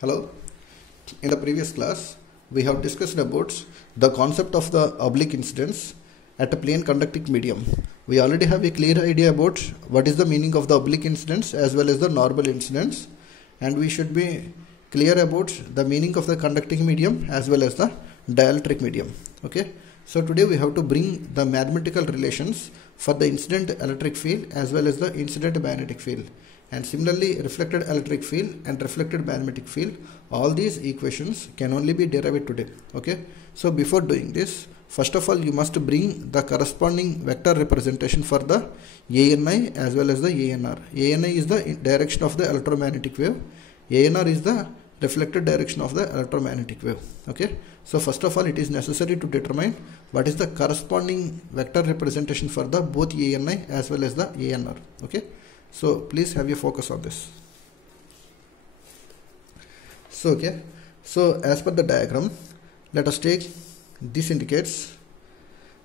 Hello. In the previous class, we have discussed about the concept of the oblique incidence at a plane conducting medium. We already have a clear idea about what is the meaning of the oblique incidence as well as the normal incidence, and we should be clear about the meaning of the conducting medium as well as the dielectric medium. Okay. So today we have to bring the mathematical relations for the incident electric field as well as the incident magnetic field. And similarly, reflected electric field and reflected magnetic field, all these equations can only be derived today. Okay. So before doing this, first of all, you must bring the corresponding vector representation for the ANI as well as the ANR. ANI is the direction of the electromagnetic wave. ANR is the reflected direction of the electromagnetic wave. Okay. So first of all, it is necessary to determine what is the corresponding vector representation for the both ANI as well as the ANR. Okay. So please have your focus on this. So as per the diagram, let us take this indicates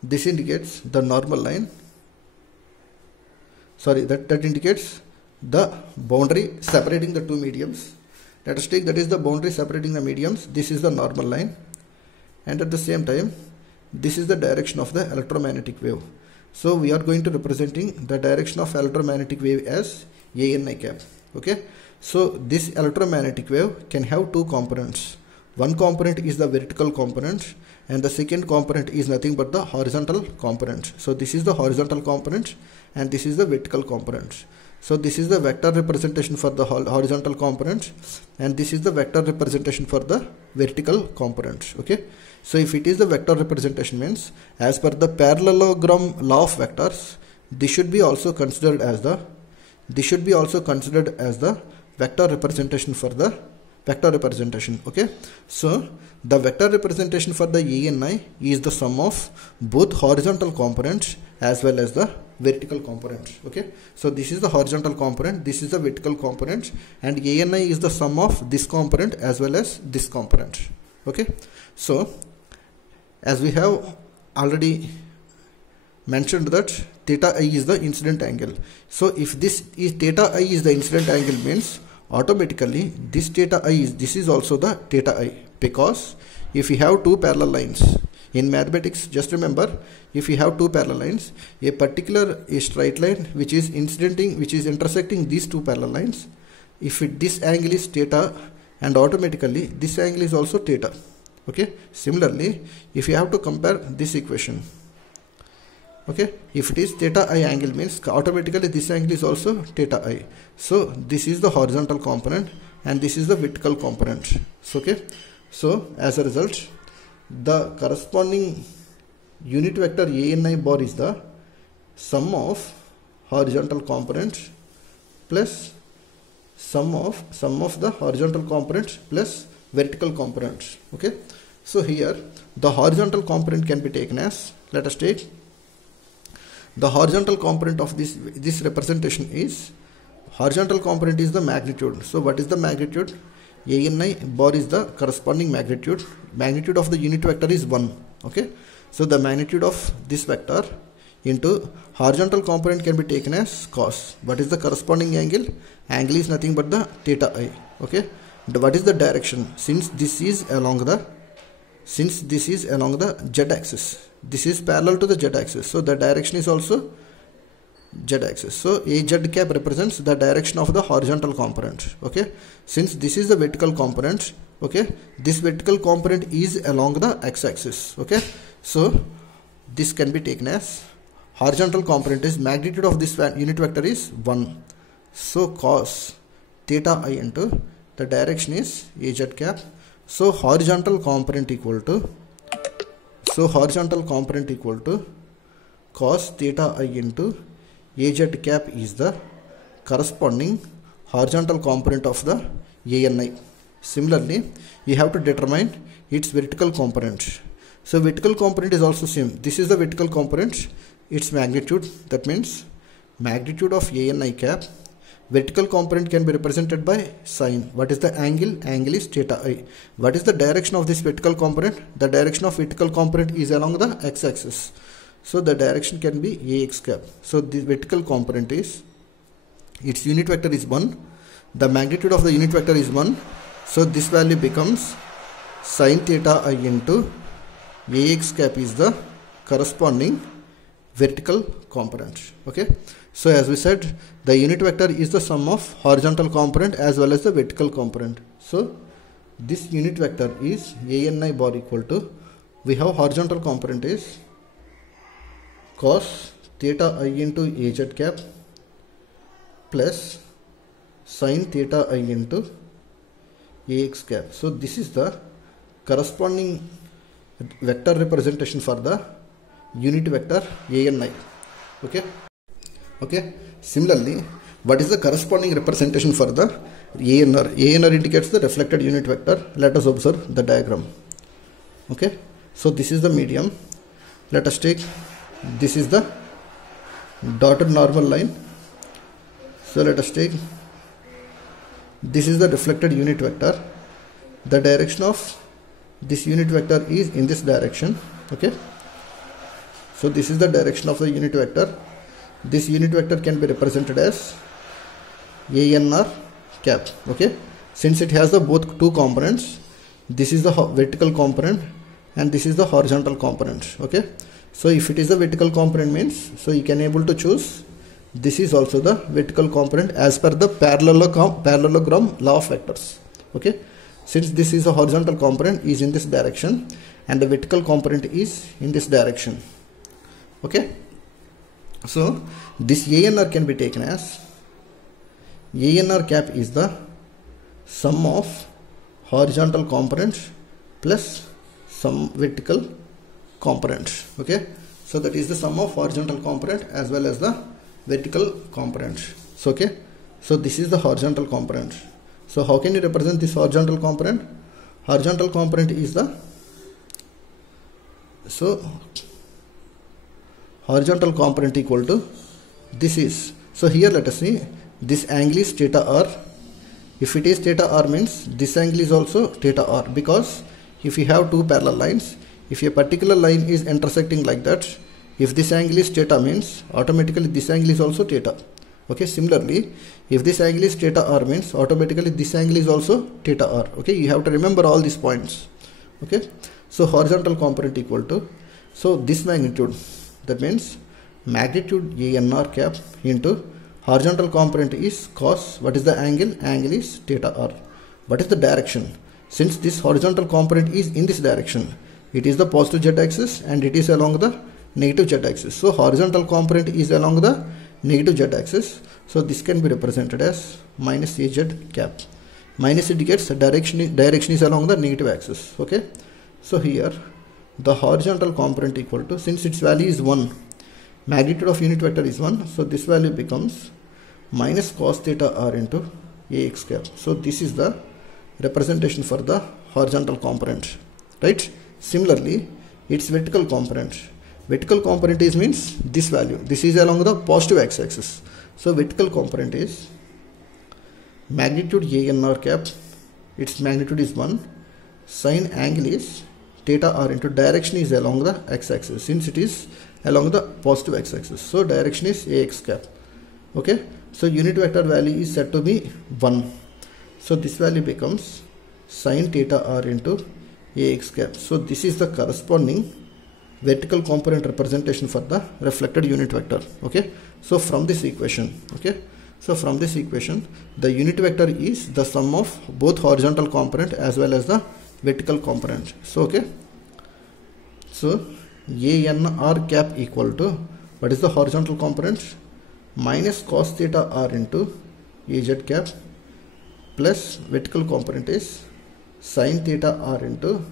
the normal line. Sorry, that indicates the boundary separating the two mediums. Let us take that is the boundary separating the mediums. This is the normal line, and at the same time, this is the direction of the electromagnetic wave. So we are going to representing the direction of electromagnetic wave as ANI cap. Okay. So this electromagnetic wave can have two components. One component is the vertical component and the second component is nothing but the horizontal component. So this is the horizontal component and this is the vertical component. So this is the vector representation for the horizontal component and this is the vector representation for the vertical component. Okay. So if it is the vector representation, means as per the parallelogram law of vectors, this should be also considered as the vector representation for the vector representation. Okay. So the vector representation for the ANI is the sum of both horizontal components as well as the vertical components. Okay. So this is the horizontal component, this is the vertical component, and ANI is the sum of this component as well as this component. Okay. So as we have already mentioned that theta I is the incident angle. So if this is theta I is the incident angle, means automatically this theta I is also the theta I, because if you have two parallel lines in mathematics, just remember, if you have two parallel lines, a particular straight line which is intersecting these two parallel lines, if this angle is theta, and automatically this angle is also theta. Okay. Similarly, if you have to compare this equation, okay, if it is theta I angle, means automatically this angle is also theta I. So this is the horizontal component and this is the vertical component. So, okay. So as a result, the corresponding unit vector ANI bar is the sum of horizontal component plus sum of the horizontal component plus vertical component. Okay. So here the horizontal component can be taken as, let us take the horizontal component of this representation is, horizontal component is the magnitude. So what is the magnitude? ANI bar is the corresponding magnitude. Magnitude of the unit vector is 1. Okay. So the magnitude of this vector into horizontal component can be taken as cos. What is the corresponding angle? Angle is nothing but the theta I. Okay. What is the direction? Since this is along the z axis, this is parallel to the z axis, so the direction is also z axis. So AZ cap represents the direction of the horizontal component. Okay. Since this is the vertical component, okay, this vertical component is along the x axis. Okay. So this can be taken as horizontal component is magnitude of this unit vector is 1. So cos theta I into the direction is AZ cap. So horizontal component equal to cos theta I into AZ cap is the corresponding horizontal component of the ANI. Similarly, you have to determine its vertical component. So vertical component is also same. This is the vertical component, its magnitude, that means magnitude of ANI cap. Vertical component can be represented by sine. What is the angle? Angle is theta I. What is the direction of this vertical component? The direction of vertical component is along the x-axis. So the direction can be AX cap. So the vertical component is, its unit vector is 1. The magnitude of the unit vector is 1 So this value becomes sin theta I into Ax cap is the corresponding vertical component. Okay, so as we said, the unit vector is the sum of horizontal component as well as the vertical component. So this unit vector is ANI bar equal to, we have horizontal component is cos theta I into AZ cap plus sin theta I into Ax cap. So this is the corresponding vector representation for the unit vector ANI. Okay. Similarly, what is the corresponding representation for the ANR? ANR indicates the reflected unit vector. Let us observe the diagram. Okay. So this is the medium. Let us take, this is the dotted normal line. So let us take, this is the reflected unit vector. The direction of this unit vector is in this direction. Okay, so this is the direction of the unit vector. This unit vector can be represented as ANR cap. Okay, since it has the both two components, this is the vertical component and this is the horizontal component. Okay, so if it is the vertical component means, so you can able to choose this is also the vertical component as per the parallelogram law of vectors. Okay, since this is a horizontal component is in this direction and the vertical component is in this direction. Okay, so this ANR can be taken as ANR cap is the sum of horizontal components plus some vertical components. Okay, so that is the sum of horizontal component as well as the vertical component. So okay, so this is the horizontal component. So how can you represent this horizontal component? Horizontal component is the, so horizontal component equal to, this is, so here let us see, this angle is theta r. If it is theta r means this angle is also theta r, because if you have two parallel lines, if a particular line is intersecting like that, if this angle is theta means automatically this angle is also theta. Okay, similarly if this angle is theta r means automatically this angle is also theta r. Okay, you have to remember all these points. Okay, so horizontal component equal to, so this magnitude, that means magnitude ANR cap into horizontal component is cos, what is the angle? Angle is theta r. What is the direction? Since this horizontal component is in this direction, it is the positive z axis and it is along the negative z axis. So horizontal component is along the negative z axis. So this can be represented as minus AZ cap. Minus indicates the direction is along the negative axis. Okay, so here the horizontal component equal to, since its value is 1, magnitude of unit vector is 1, so this value becomes minus cos theta r into Ax cap. So this is the representation for the horizontal component, right? Similarly its vertical component, vertical component is means this value, this is along the positive x-axis. So vertical component is magnitude ANR cap, its magnitude is 1, sine angle is theta r into direction is along the x-axis, since it is along the positive x-axis, so direction is Ax cap. Okay, so unit vector value is said to be 1, so this value becomes sine theta r into Ax cap. So this is the corresponding vertical component representation for the reflected unit vector. Okay, so from this equation, okay, so from this equation the unit vector is the sum of both horizontal component as well as the vertical component. So okay, so ANR cap equal to, what is the horizontal component? Minus cos theta r into Az cap plus vertical component is sin theta r into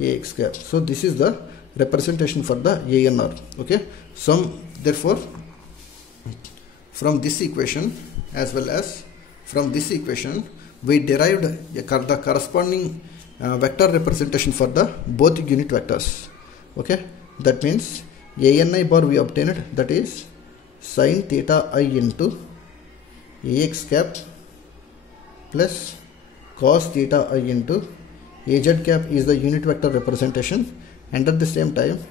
Ax cap. So this is the representation for the ANR. Okay, so therefore from this equation as well as from this equation we derived the corresponding vector representation for the both unit vectors. Okay, that means ANI bar we obtained, that is sin theta I into Ax cap plus cos theta I into Az cap is the unit vector representation, and at the same time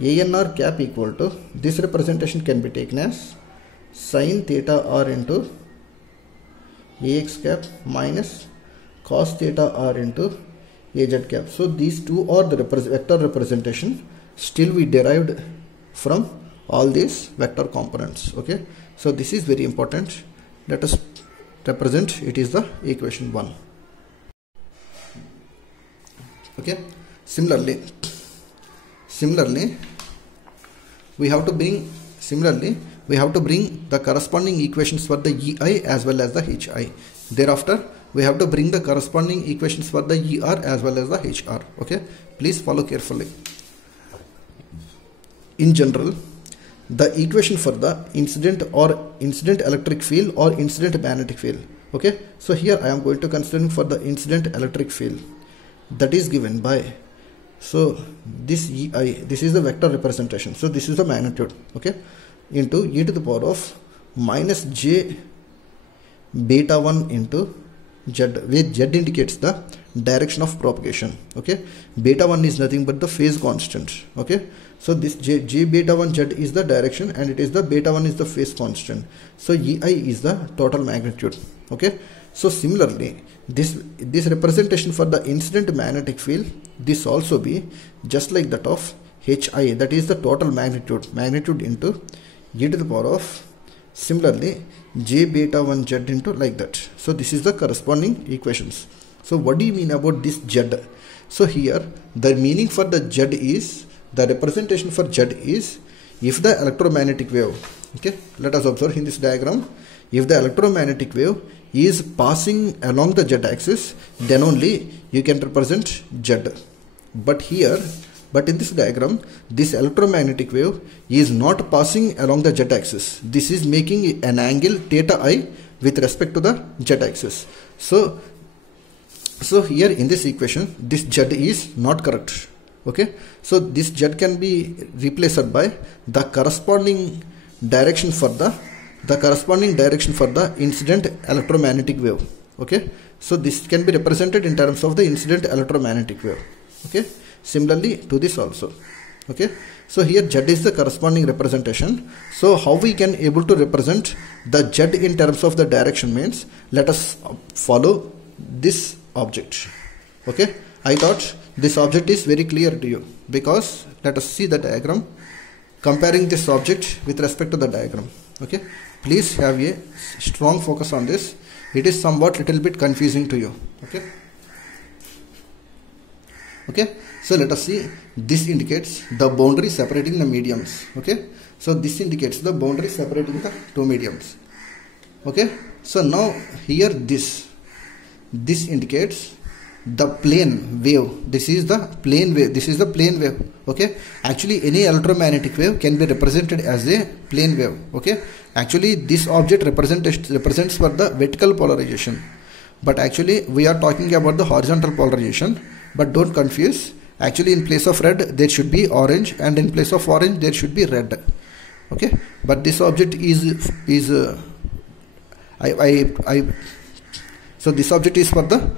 ANR cap equal to, this representation can be taken as sin theta r into Ax cap minus cos theta r into az cap. So these two are the vector representation still we derived from all these vector components. Okay, so this is very important. Let us represent it is the equation 1. Okay, similarly we have to bring the corresponding equations for the EI as well as the HI. Thereafter we have to bring the corresponding equations for the ER as well as the HR. Okay, please follow carefully. In general, the equation for the incident electric field or incident magnetic field. Okay, so here I am going to consider for the incident electric field, that is given by, so this EI, this is the vector representation, so this is the magnitude, okay, into e to the power of minus j beta 1 into z, where z indicates the direction of propagation. Okay, beta 1 is nothing but the phase constant. Okay, so this j beta 1 z is the direction and it is the beta 1 is the phase constant. So EI is the total magnitude. Okay, so similarly this representation for the incident magnetic field, this also be just like that of HI, that is the total magnitude into e to the power of similarly j beta 1 z into like that. So this is the corresponding equations. So what do you mean about this z? So here the meaning for the z is, the representation for z is, if the electromagnetic wave, okay, let us observe in this diagram, if the electromagnetic wave is passing along the z axis, then only you can represent z. But in this diagram, this electromagnetic wave is not passing along the z axis. This is making an angle theta I with respect to the z axis. So here in this equation, this z is not correct. Okay, so this z can be replaced by the corresponding direction for the incident electromagnetic wave. Okay, so this can be represented in terms of the incident electromagnetic wave. Okay, similarly to this also. Okay, so here z is the corresponding representation. So how we can able to represent the z in terms of the direction means, let us follow this object. Okay, I thought this object is very clear to you, because let us see the diagram comparing this object with respect to the diagram. Okay, please have a strong focus on this. It is somewhat little bit confusing to you. Okay, so let us see. This indicates the boundary separating the mediums. Okay, so this indicates the boundary separating the two mediums. Okay, so now here this indicates the plane wave. This is the plane wave. Okay, actually any electromagnetic wave can be represented as a plane wave. Okay, actually this object represents for the vertical polarization, but actually we are talking about the horizontal polarization. But don't confuse, actually in place of red there should be orange, and in place of orange there should be red. Okay, but this object so this object is for the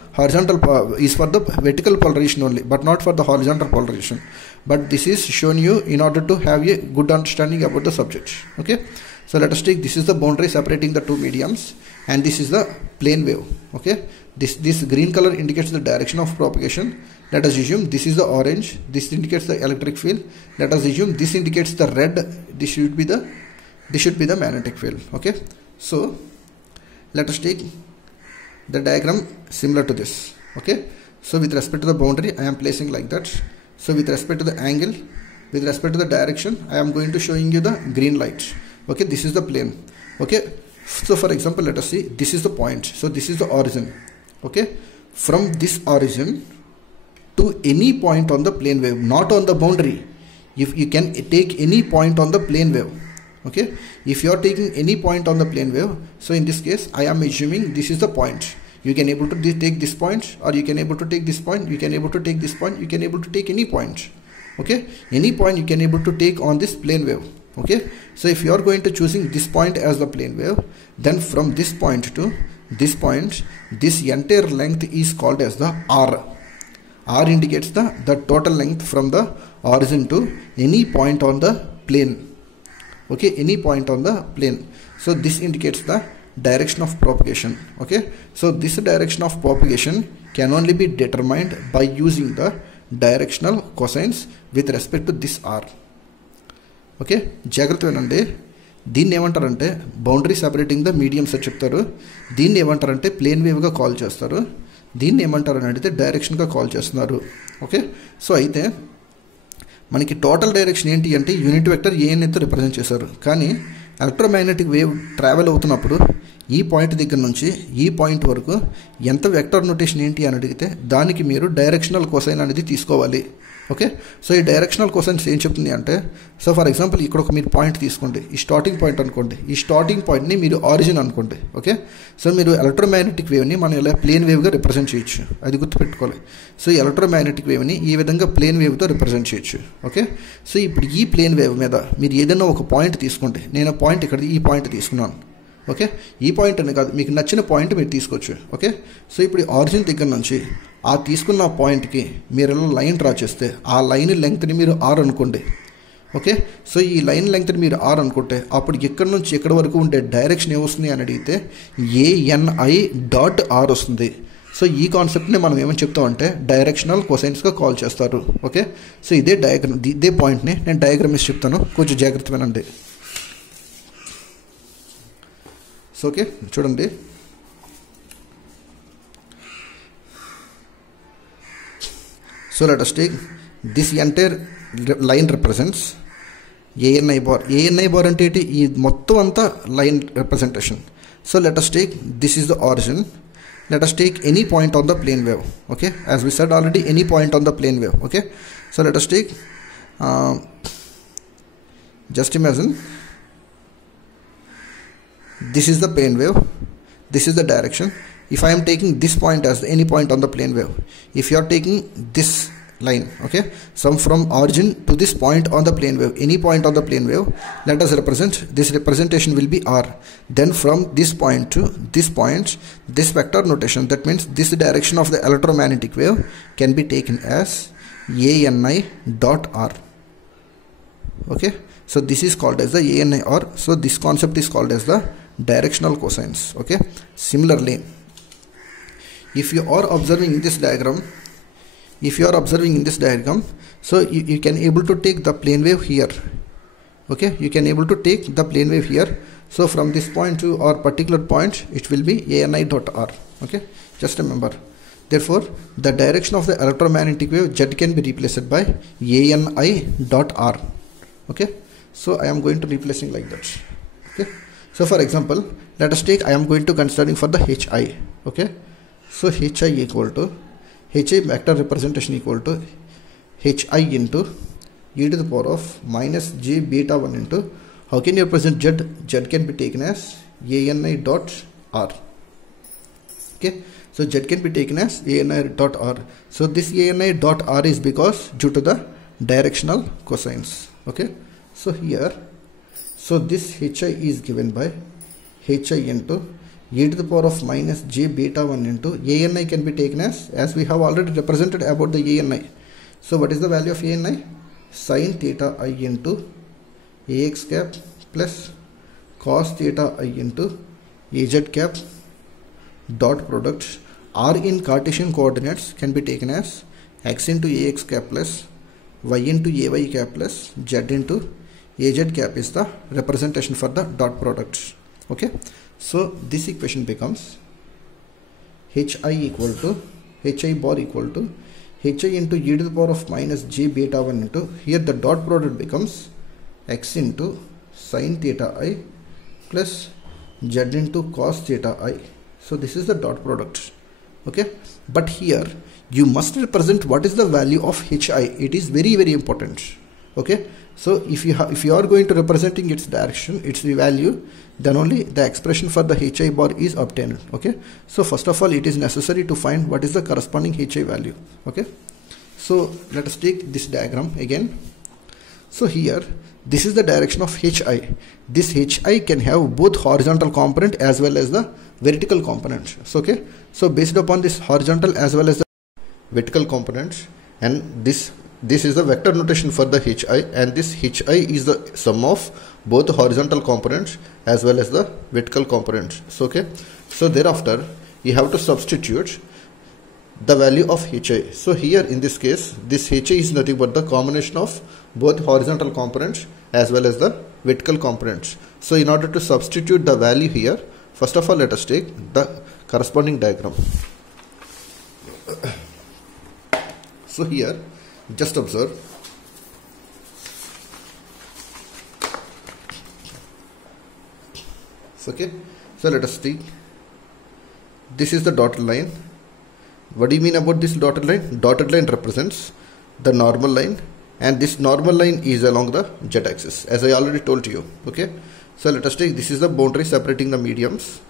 vertical polarization only, but not for the horizontal polarization. But this is shown you in order to have a good understanding about the subject. Okay, so let us take, this is the boundary separating the two mediums, and this is the plane wave. Okay, this green color indicates the direction of propagation. Let us assume this is the orange, this indicates the electric field. Let us assume this indicates the red, this should be the magnetic field. Okay, so let us take the diagram similar to this. Okay, so with respect to the boundary I am placing like that. So with respect to the angle, with respect to the direction, I am going to showing you the green light. Okay, this is the plane. Okay, so for example, let us see, this is the point, so this is the origin. Okay, from this origin to any point on the plane wave, not on the boundary. If you can take any point on the plane wave. Okay, if you are taking any point on the plane wave, so in this case I am assuming this is the point. You can able to take this point, or you can able to take this point, you can able to take this point, you can able to take any point. Okay, any point you can able to take on this plane wave. Okay, so if you are going to choosing this point as the plane wave, then from this point to this point, this entire length is called as the R. R indicates the total length from the origin to any point on the plane. Okay, any point on the plane. So this indicates the direction of propagation. Okay, so this direction of propagation can only be determined by using the directional cosines with respect to this r. Okay, జాగ్రత్త వినండి. దీన్ని ఏమంటారంటే boundary separating the mediums అని చెప్తారు. దీన్ని ఏమంటారంటే plane వేవ్గా call చేస్తారు. దీన్ని ఏమంటారని అడిగితే డైరెక్షన్గా కాల్ చేస్తున్నారు. ఓకే, సో అయితే మనకి టోటల్ డైరెక్షన్ ఏంటి అంటే యూనిట్ వెక్టర్ ఏఎన్తో రిప్రజెంట్ చేశారు. కానీ ఎలక్ట్రోమాగ్నెటిక్ వేవ్ ట్రావెల్ అవుతున్నప్పుడు ఈ పాయింట్ దగ్గర నుంచి ఈ పాయింట్ వరకు ఎంత వెక్టర్ నోటేషన్ ఏంటి అని అడిగితే దానికి మీరు డైరెక్షనల్ కోసైన్ అనేది తీసుకోవాలి. ఓకే, సో ఈ డైరెక్షనల్ కోసైన్స్ ఏం చెప్తుంది అంటే, సో ఫర్ ఎగ్జాంపుల్ ఇక్కడ ఒక మీరు పాయింట్ తీసుకోండి, ఈ స్టార్టింగ్ పాయింట్ అనుకోండి. ఈ స్టార్టింగ్ పాయింట్ని మీరు ఆరిజిన్ అనుకోండి. ఓకే, సో మీరు ఎలక్ట్రోమాగ్నెటిక్ వేవ్ని మనం ఇలా ప్లేన్ వేవ్గా రిప్రజెంట్ చేయొచ్చు, అది గుర్తుపెట్టుకోవాలి. సో ఈ ఎలక్ట్రోమాగ్నెటిక్ వేవ్ని ఈ విధంగా ప్లేన్ వేవ్తో రిప్రజెంట్ చేయొచ్చు. ఓకే, సో ఇప్పుడు ఈ ప్లేన్ వేవ్ మీద మీరు ఏదైనా ఒక పాయింట్ తీసుకోండి. నేను పాయింట్ ఇక్కడ ఈ పాయింట్ తీసుకున్నాను. ఓకే, ఈ పాయింట్ అని కాదు, మీకు నచ్చిన పాయింట్ మీరు తీసుకోవచ్చు. ఓకే, సో ఇప్పుడు ఆరిజిన్ దగ్గర నుంచి ఆ తీసుకున్న పాయింట్కి మీరు ఇలా లైన్ డ్రా చేస్తే ఆ లైన్ లెంగ్త్ని మీరు ఆర్ అనుకోండి. ఓకే, సో ఈ లైన్ లెంగ్త్ని మీరు ఆర్ అనుకుంటే అప్పుడు ఎక్కడి నుంచి ఎక్కడి వరకు ఉండే డైరెక్షన్ ఏమొస్తుంది అని అడిగితే ఏఎన్ఐ డాట్ ఆర్ వస్తుంది. సో ఈ కాన్సెప్ట్ని మనం ఏమని చెప్తామంటే డైరెక్షనల్ కోసైన్స్గా కాల్ చేస్తారు. ఓకే, సో ఇదే డయాగ్రామ్, ఇదే పాయింట్ని నేను డయాగ్రామ్ ఇచ్చి చెప్తాను, కొంచెం జాగ్రత్త వినండి. సో ఓకే, చూడండి. So let us take this entire line represents ANI bar. ANI bar ante ee mottham anta line representation. So let us take, this is the origin. Let us take any point on the plane wave. Okay, as we said already, any point on the plane wave. Okay, so let us take just imagine this is the plane wave, this is the direction. If I am taking this point as any point on the plane wave, if you are taking this line, okay, some from origin to this point on the plane wave, any point on the plane wave, let us represent, this representation will be r. Then from this point to this point, this vector notation, that means this direction of the electromagnetic wave can be taken as ANI dot r. Okay, so this is called as the ANI r. So this concept is called as the directional cosines. Okay, similarly, if you are observing in this diagram, so you can able to take the plane wave here. Okay, you can able to take the plane wave here. So from this point to our particular point, it will be ANI dot r. Okay, just remember. Therefore, the direction of the electromagnetic wave Z can be replaced by ANI dot r. Okay, so I am going to replacing like that. Okay, so for example, let us take, I am going to considering for the HI. Okay, so HI equal to, HI vector representation equal to HI into e to the power of minus j beta 1 into, how can you represent Z? Z can be taken as ANI dot r. Okay, so Z can be taken as ANI dot r. So this ANI dot r is because due to the directional cosines. Okay, so here, so this HI is given by HI into e to the power of minus j beta 1 into ANI can be taken as we have already represented about the ANI. So what is the value of ANI? Sin theta I into AX cap plus cos theta I into AZ cap dot product R in Cartesian coordinates can be taken as x into AX cap plus y into AY cap plus Z into AZ cap is the representation for the dot product. Okay, so this equation becomes HI equal to, HI bar equal to HI into e to the power of minus j beta 1 into, here the dot product becomes x into sin theta I plus z into cos theta I. So this is the dot product. Okay, but here you must represent what is the value of HI. It is very, very important. Okay, so if you are going to representing its direction, its value, then only the expression for the HI bar is obtained. Okay, so first of all, it is necessary to find what is the corresponding HI value. Okay, so let us take this diagram again. So here, this is the direction of HI. This HI can have both horizontal component as well as the vertical component. So okay, so based upon this horizontal as well as the vertical components and this this is the vector notation for the hi, and this hi is the sum of both the horizontal components as well as the vertical components. So okay, so thereafter you have to substitute the value of hi. So here in this case, this hi is nothing but the combination of both horizontal components as well as the vertical components. So in order to substitute the value here, first of all let us take the corresponding diagram. So here just observe, so okay, so let us take, this is the dotted line. What do you mean about this dotted line? Dotted line represents the normal line, and this normal line is along the z-axis, as I already told you. Okay, so let us take, this is the boundary separating the mediums.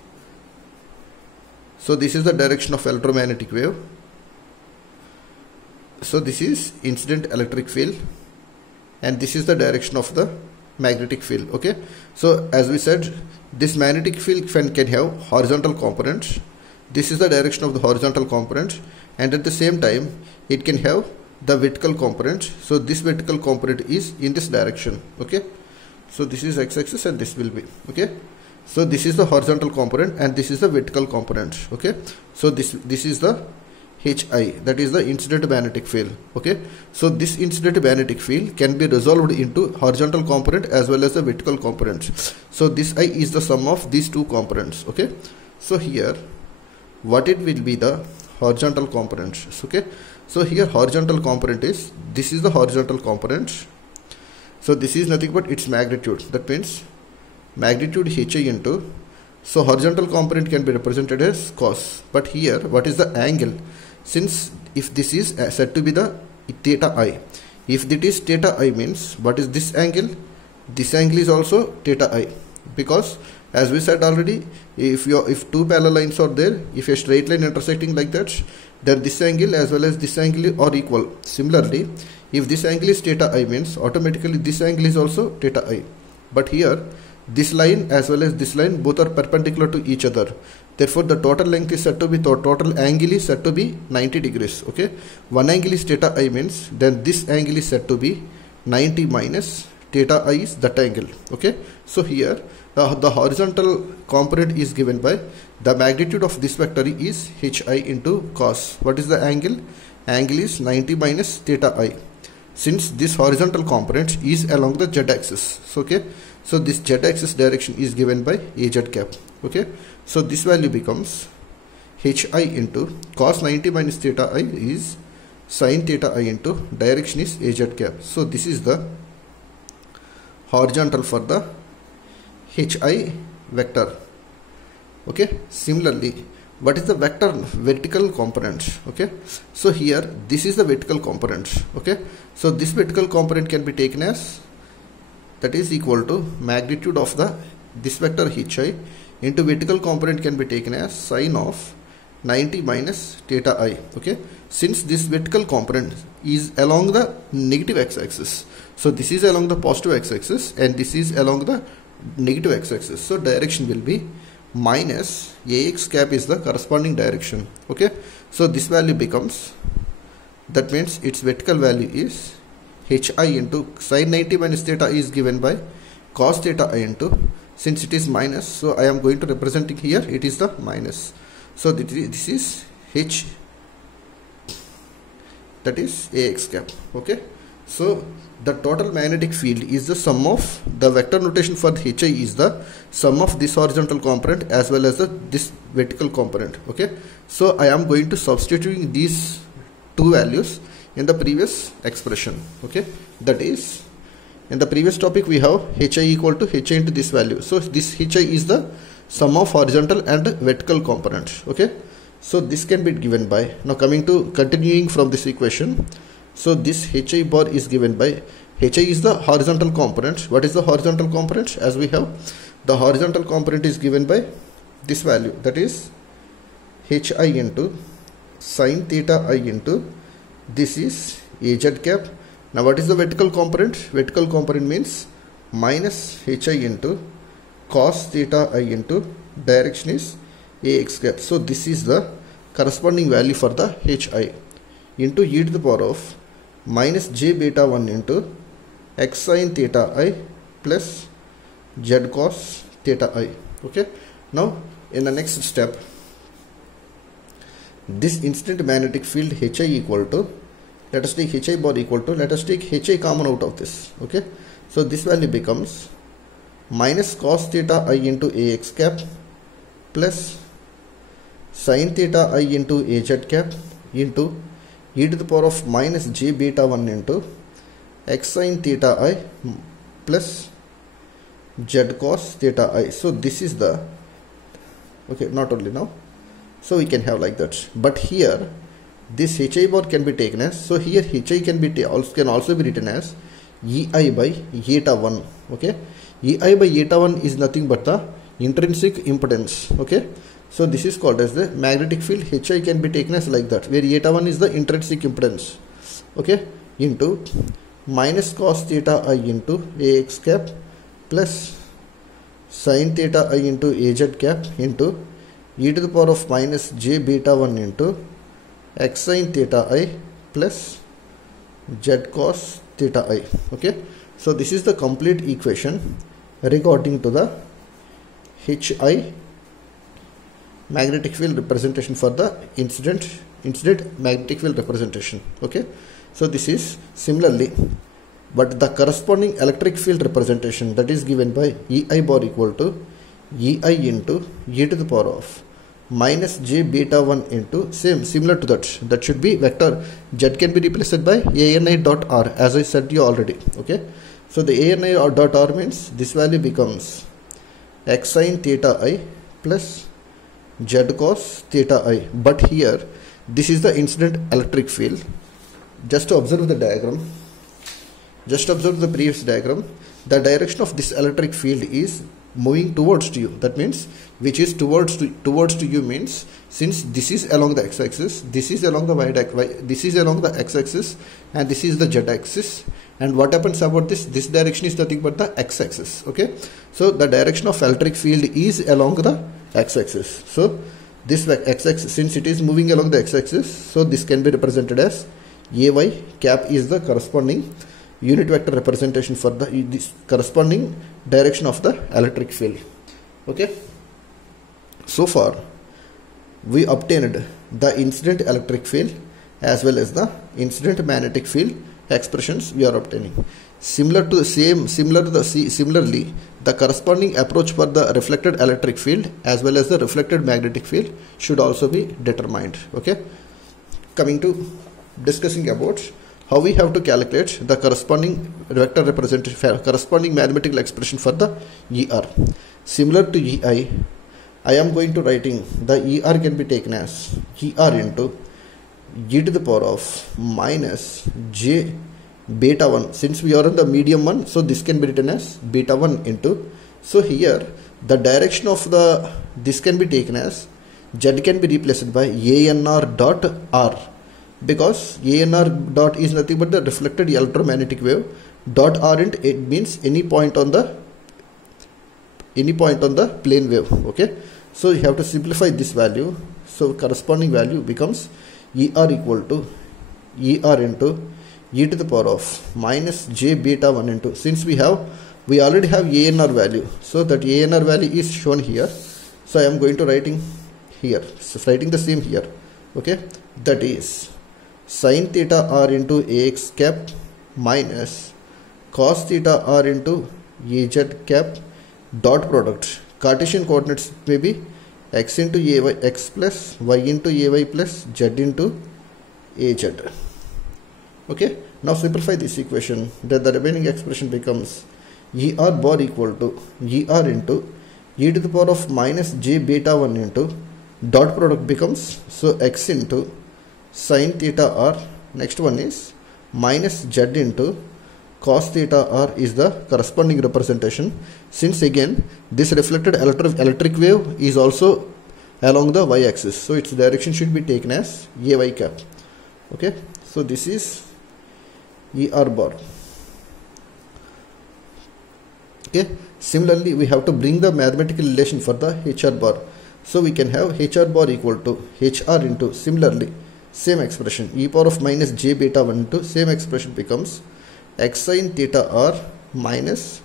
So this is the direction of electromagnetic wave. So this is incident electric field, and this is the direction of the magnetic field. Okay, so as we said, this magnetic field can have horizontal components. This is the direction of the horizontal component, and at the same time it can have the vertical component. So this vertical component is in this direction. Okay, so this is x-axis and this will be, okay, so this is the horizontal component and this is the vertical component. Okay, so this is the hi, that is the incident magnetic field. Okay, so this incident magnetic field can be resolved into horizontal component as well as the vertical component. So this I is the sum of these two components. Okay, so here what it will be the horizontal components. Okay, so here horizontal component is, this is the horizontal component. So this is nothing but its magnitude, that means magnitude hi into, so horizontal component can be represented as cos, but here what is the angle? Since if this is said to be the theta I, if it is theta I means what is this angle? This angle is also theta I, because as we said already, if two parallel lines are there, if a straight line intersecting like that, then this angle as well as this angle are equal. Similarly, if this angle is theta I means automatically this angle is also theta I, but here this line as well as this line both are perpendicular to each other. Therefore the total length is said to be, total angle is said to be 90 degrees. Okay, one angle is theta I means then this angle is said to be 90 minus theta I is that angle. Okay, so here the horizontal component is given by the magnitude of this vector is hi into cos. What is the angle? Angle is 90 minus theta I, since this horizontal component is along the z-axis. So okay, so this z-axis direction is given by az cap. Okay, so this value becomes hi into cos 90 minus theta I is sin theta I into direction is az cap. So this is the horizontal for the hi vector. Okay, similarly what is the vertical component? Okay, so here this is the vertical component. Okay, so this vertical component can be taken as, that is equal to magnitude of the this vector hi into vertical component can be taken as sine of 90 minus theta I. Okay, since this vertical component is along the negative x-axis, so this is along the positive x-axis and this is along the negative x-axis, so direction will be minus ax cap is the corresponding direction. Okay, so this value becomes, that means its vertical value is hi into sin 90 minus theta is given by cos theta I into, since it is minus, so I am going to represent it here, it is the minus. So this is h, that is ax cap. Okay, so the total magnetic field is the sum of, the vector notation for hi is the sum of this horizontal component as well as this vertical component. Okay, so I am going to substituting these two values in the previous expression. Okay, that is, in the previous topic we have hi equal to hi into this value, so this hi is the sum of horizontal and vertical components. Okay, so this can be given by, now coming to continuing from this equation, so this hi bar is given by, hi is the horizontal component. What is the horizontal component? As we have, the horizontal component is given by this value, that is hi into sin theta I into, this is az cap. Now what is the vertical component? Vertical component means minus hi into cos theta I into direction is ax cap. So this is the corresponding value for the hi into e to the power of minus j beta 1 into x sin theta I plus z cos theta I. Okay, now in the next step, this incident magnetic field Hi equal to, let us take Hi bar equal to, let us take Hi common out of this. Okay, so this value becomes minus cos theta I into Ax cap plus sin theta I into Az cap into e to the power of minus j beta 1 into x sin theta I plus z cos theta I. So this is the, okay, not only now, so we can have like that, but here this Hi bar can be taken as, so here Hi can also be written as Ei by eta 1. Okay, Ei by eta 1 is nothing but the intrinsic impedance. Okay, so this is called as the magnetic field. Hi can be taken as like that, where eta 1 is the intrinsic impedance. Okay, into minus cos theta I into Ax cap plus sin theta I into Az cap into e to the power of minus j beta 1 into x sin theta I plus z cos theta I. Okay, so this is the complete equation regarding to the Hi magnetic field representation for the incident magnetic field representation. Okay, so this is similarly, but the corresponding electric field representation, that is given by Ei bar equal to Ei into e to the power of minus j beta 1 into, similar to that should be vector z can be replaced by ani dot r, as I said you already. Okay, so the ani dot r means this value becomes x sin theta I plus z cos theta I, but here this is the incident electric field. Just to observe the diagram, just observe the previous diagram, the direction of this electric field is moving towards to you. That means, which is towards to you means, since this is along the x-axis, this is along the this is along the x-axis, and this is the z-axis, and what happens about this direction is nothing but the x-axis. Okay, so the direction of electric field is along the x-axis. So this x-axis, since it is moving along the x-axis, so this can be represented as Ay cap is the corresponding unit vector representation for the this corresponding direction of the electric field. Okay, so far we obtained the incident electric field as well as the incident magnetic field expressions we are obtaining. Similarly, the corresponding approach for the reflected electric field as well as the reflected magnetic field should also be determined. Okay, coming to discussing about how we have to calculate the corresponding vector representation, corresponding mathematical expression for the ER. Similar to Ei, I am going to writing the ER can be taken as ER into e to the power of minus j beta 1. Since we are in the medium one, so this can be written as beta 1 into, so here the direction of the, this can be taken as z can be replaced by ANR dot R, because ANR dot is nothing but the reflected electromagnetic wave, dot R int, it means any point on the plane wave. Okay, so you have to simplify this value, so corresponding value becomes ER equal to ER into e to the power of minus j beta 1 into, since we already have ANR value, so that ANR value is shown here, so I am going to writing here, so writing the same here. Okay, that is sin theta r into Ax cap minus cos theta r into Az cap dot product, Cartesian coordinates may be x into ay, x plus y into ay plus z into Az. Okay, now simplify this equation, that the remaining expression becomes ER bar equal to ER into e to the power of minus j beta 1 into dot product becomes, so x into sin theta r, next one is minus z into cos theta r is the corresponding representation, since again this reflected electric wave is also along the y-axis, so its direction should be taken as ay cap. Okay, so this is ER bar. Okay, similarly we have to bring the mathematical relation for the HR bar, so we can have HR bar equal to HR into, similarly same expression e power of minus j beta 1 into same expression becomes x sin theta r minus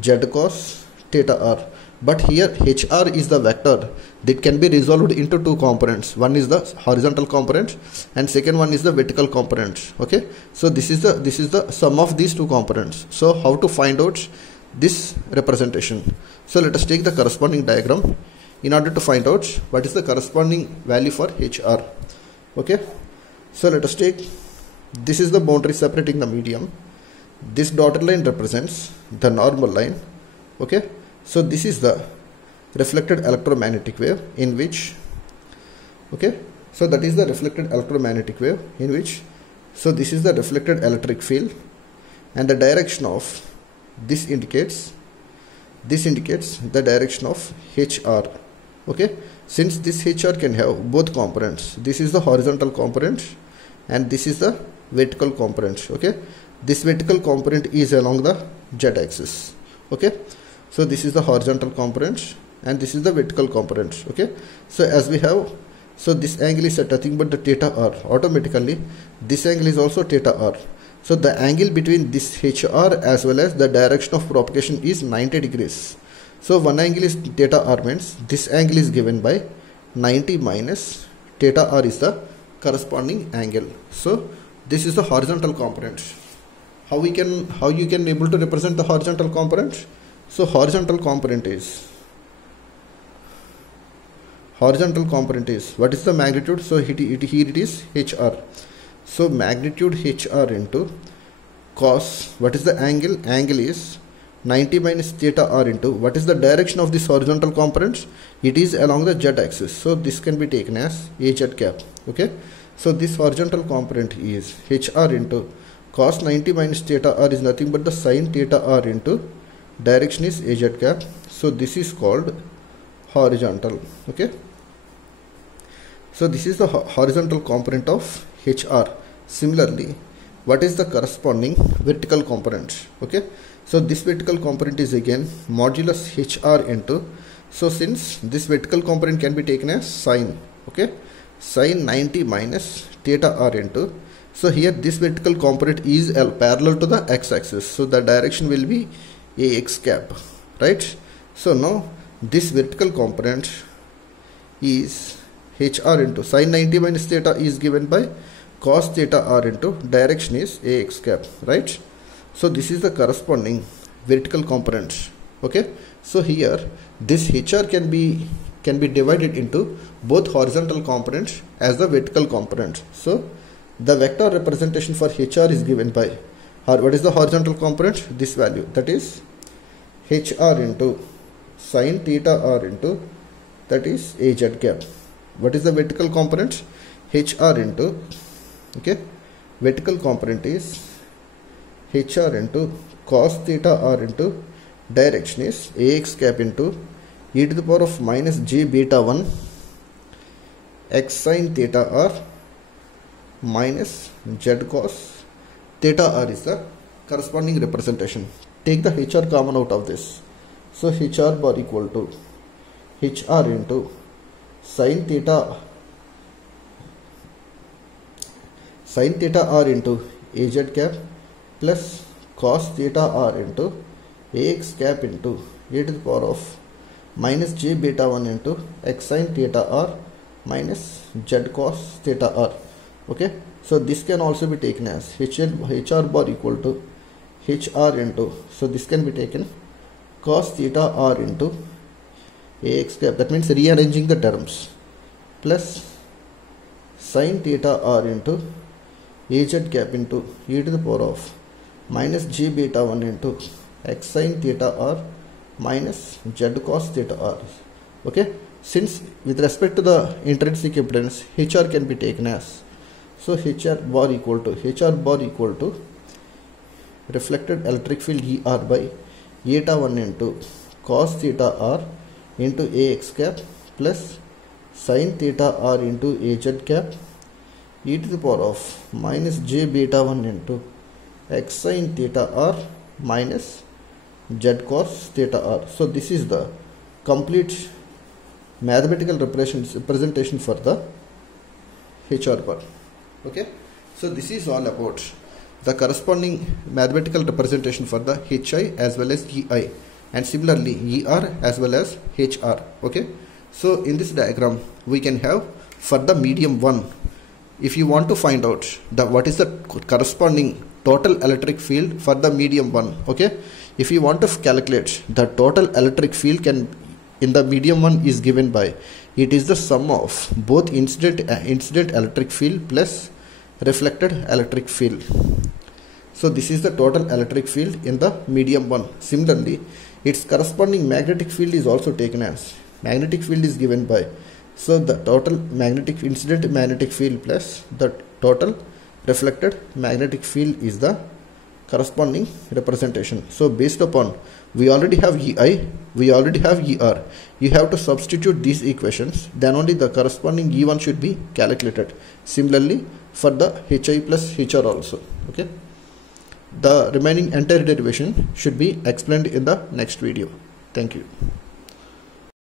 z cos theta r. But here hr is the vector that can be resolved into two components. One is the horizontal component and second one is the vertical component. Okay, so this is the sum of these two components. So how to find out this representation? So let us take the corresponding diagram in order to find out what is the corresponding value for hr. Okay, so let us take, this is the boundary separating the medium. This dotted line represents the normal line. Okay, so this is the reflected electromagnetic wave in which, okay, so that is the reflected electromagnetic wave in which, so this is the reflected electric field, and the direction of this indicates the direction of hr. Okay, since this hr can have both components, this is the horizontal component and this is the vertical component. Okay, this vertical component is along the z axis. Okay, so this is the horizontal component and this is the vertical component. Okay, so as we have, so this angle is at nothing but the theta r. Automatically this angle is also theta r. So the angle between this hr as well as the direction of propagation is 90 degrees. So one angle is theta r, means this angle is given by 90 minus theta r is the corresponding angle. So this is the horizontal component. How you can able to represent the horizontal component? So horizontal component is what is the magnitude? So here it is hr. So magnitude hr into cos, what is the angle? Angle is 90 minus theta r into what is the direction of this horizontal component? It is along the z axis. So this can be taken as az cap. Okay, so this horizontal component is hr into cos 90 minus theta r is nothing but the sin theta r into direction is az cap. So this is called horizontal. Okay, so this is the horizontal component of hr. Similarly, what is the corresponding vertical component? Okay, so this vertical component is again modulus hr into, so since this vertical component can be taken as sin, okay, sin 90 minus theta r into, so here this vertical component is parallel to the x axis, so the direction will be ax cap, right? So now this vertical component is hr into sin 90 minus theta is given by cos theta r into direction is ax cap, right? So this is the corresponding vertical component. Okay, so here this hr can be divided into both horizontal components as the vertical component. So the vector representation for hr is given by, or what is the horizontal component? This value, that is hr into sin theta r into, that is az cap. What is the vertical component? hr into, okay, vertical component is hr into cos theta r into direction is ax cap into e to the power of minus j beta 1 x sin theta r minus z cos theta r is the corresponding representation. Take the hr common out of this. So hr bar equal to hr into sin theta r into az cap plus cos theta r into ax cap into e to the power of minus j beta 1 into x sin theta r minus z cos theta r. Okay, so this can also be taken as hr bar equal to hr into, so this can be taken cos theta r into ax cap, that means rearranging the terms, plus sin theta r into az cap into e to the power of minus j beta 1 into x sin theta r minus z cos theta r. Okay, since with respect to the intrinsic impedance hr can be taken as, so hr bar equal to reflected electric field er by eta 1 into cos theta r into ax cap plus sin theta r into az cap e to the power of minus j beta 1 into x sin theta r minus z cos theta r. So this is the complete mathematical representation for the HR bar. Okay, so this is all about the corresponding mathematical representation for the HI as well as EI, and similarly ER as well as HR. Okay, so in this diagram we can have for the medium 1, if you want to find out what is the corresponding total electric field for the medium 1, okay, if you want to calculate the total electric field in the medium 1 is given by, it is the sum of both incident electric field plus reflected electric field. So this is the total electric field in the medium 1. Similarly, its corresponding magnetic field is also taken as, magnetic field is given by, so the total incident magnetic field plus the total reflected magnetic field is the corresponding representation. So based upon, we already have EI, we already have ER, you have to substitute these equations, then only the corresponding E1 should be calculated. Similarly for the HI plus HR also. Okay, the remaining entire derivation should be explained in the next video. Thank you.